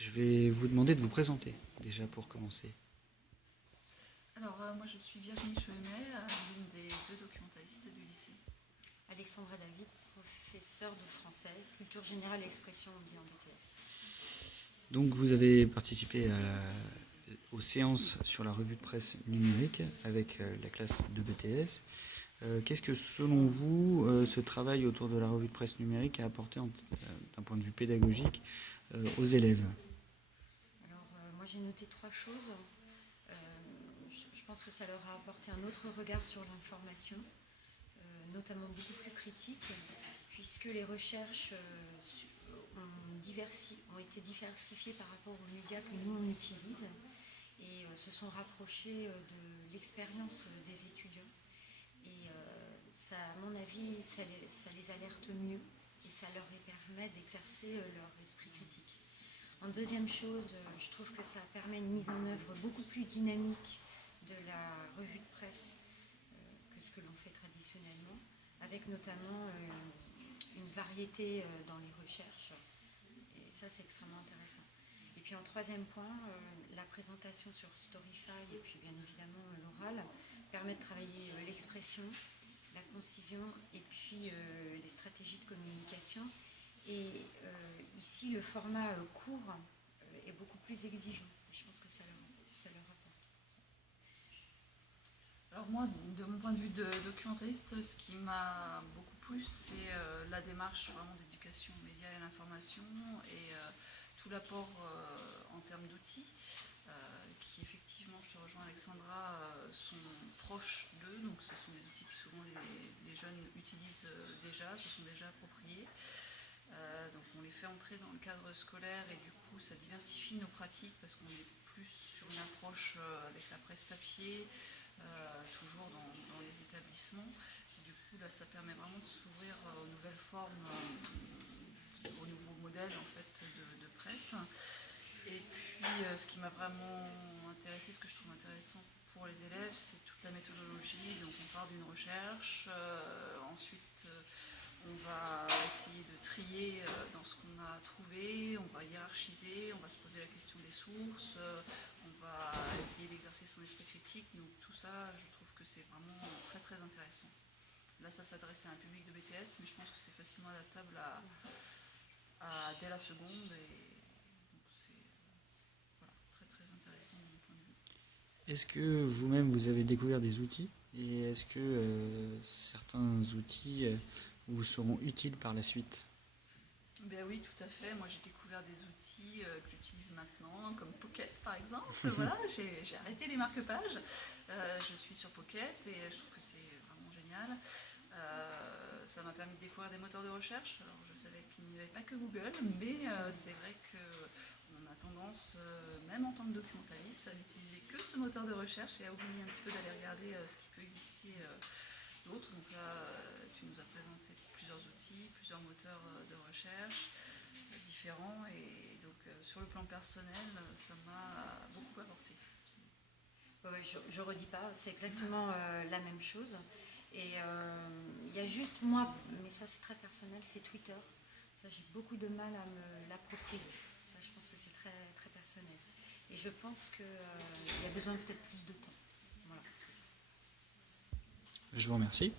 Je vais vous demander de vous présenter, déjà pour commencer. Alors, moi je suis Virginie Chouemet, l'une des deux documentalistes du lycée. Alexandra David, professeure de français, culture générale et expression on dit en BTS. Donc vous avez participé aux séances sur la revue de presse numérique avec la classe de BTS. Qu'est-ce que selon vous, ce travail autour de la revue de presse numérique a apporté d'un point de vue pédagogique aux élèves? Alors moi j'ai noté trois choses. Je pense que ça leur a apporté un autre regard sur l'information, notamment beaucoup plus critique, puisque les recherches ont été diversifiées par rapport aux médias que nous on utilise et se sont rapprochées de l'expérience des étudiants. Et ça, à mon avis, ça les alerte mieux et ça leur permet d'exercer leur esprit critique. En deuxième chose, je trouve que ça permet une mise en œuvre beaucoup plus dynamique de la revue de presse que ce que l'on fait traditionnellement, avec notamment une variété dans les recherches. Et ça, c'est extrêmement intéressant. Et puis en troisième point, la présentation sur Storify et puis bien évidemment l'oral permet de travailler l'expression, la concision et puis les stratégies de communication. Et ici, le format court est beaucoup plus exigeant. Je pense que ça leur apporte. Alors moi, de mon point de vue de documentaliste, ce qui m'a beaucoup plu, c'est la démarche vraiment d'éducation aux médias et à l'information et tout l'apport en termes d'outils qui effectivement, je te rejoins Alexandra, sont proches d'eux, donc ce sont des outils que souvent les jeunes utilisent déjà, se sont déjà appropriés. Donc on les fait entrer dans le cadre scolaire et du coup ça diversifie nos pratiques parce qu'on est plus sur une approche avec la presse papier, toujours dans les établissements. Et du coup là ça permet vraiment de s'ouvrir aux nouvelles formes, aux nouveaux modèles en fait de presse. Et puis ce qui m'a vraiment intéressé, ce que je trouve intéressant pour les élèves, c'est toute la méthodologie. Donc on part d'une recherche, ensuite on va essayer de trier dans ce qu'on a trouvé, on va hiérarchiser, on va se poser la question des sources, on va essayer d'exercer son esprit critique. Donc tout ça, je trouve que c'est vraiment très très intéressant. Là, ça s'adresse à un public de BTS, mais je pense que c'est facilement adaptable dès la seconde. Et donc c'est voilà, très très intéressant de mon point de vue. Est-ce que vous-même vous avez découvert des outils et est-ce que certains outils vous seront utiles par la suite? Ben oui, tout à fait. Moi, j'ai découvert des outils que j'utilise maintenant, comme Pocket par exemple. Voilà, j'ai arrêté les marque-pages. Je suis sur Pocket et je trouve que c'est vraiment génial. Ça m'a permis de découvrir des moteurs de recherche. Alors, je savais qu'il n'y avait pas que Google, mais c'est vrai qu'on a tendance, même en tant que documentaliste, à n'utiliser que ce moteur de recherche et à oublier un petit peu d'aller regarder ce qui peut exister d'autres. Donc là, tu nous as présenté plusieurs outils, plusieurs moteurs de recherche différents et donc sur le plan personnel, ça m'a beaucoup apporté. Ouais, je redis pas, c'est exactement la même chose. Et il y a juste moi, mais ça c'est très personnel, c'est Twitter. Ça j'ai beaucoup de mal à me l'approprier. Ça je pense que c'est très, très personnel. Et je pense qu'il y a besoin peut-être plus de temps. Voilà, c'est ça. Je vous remercie.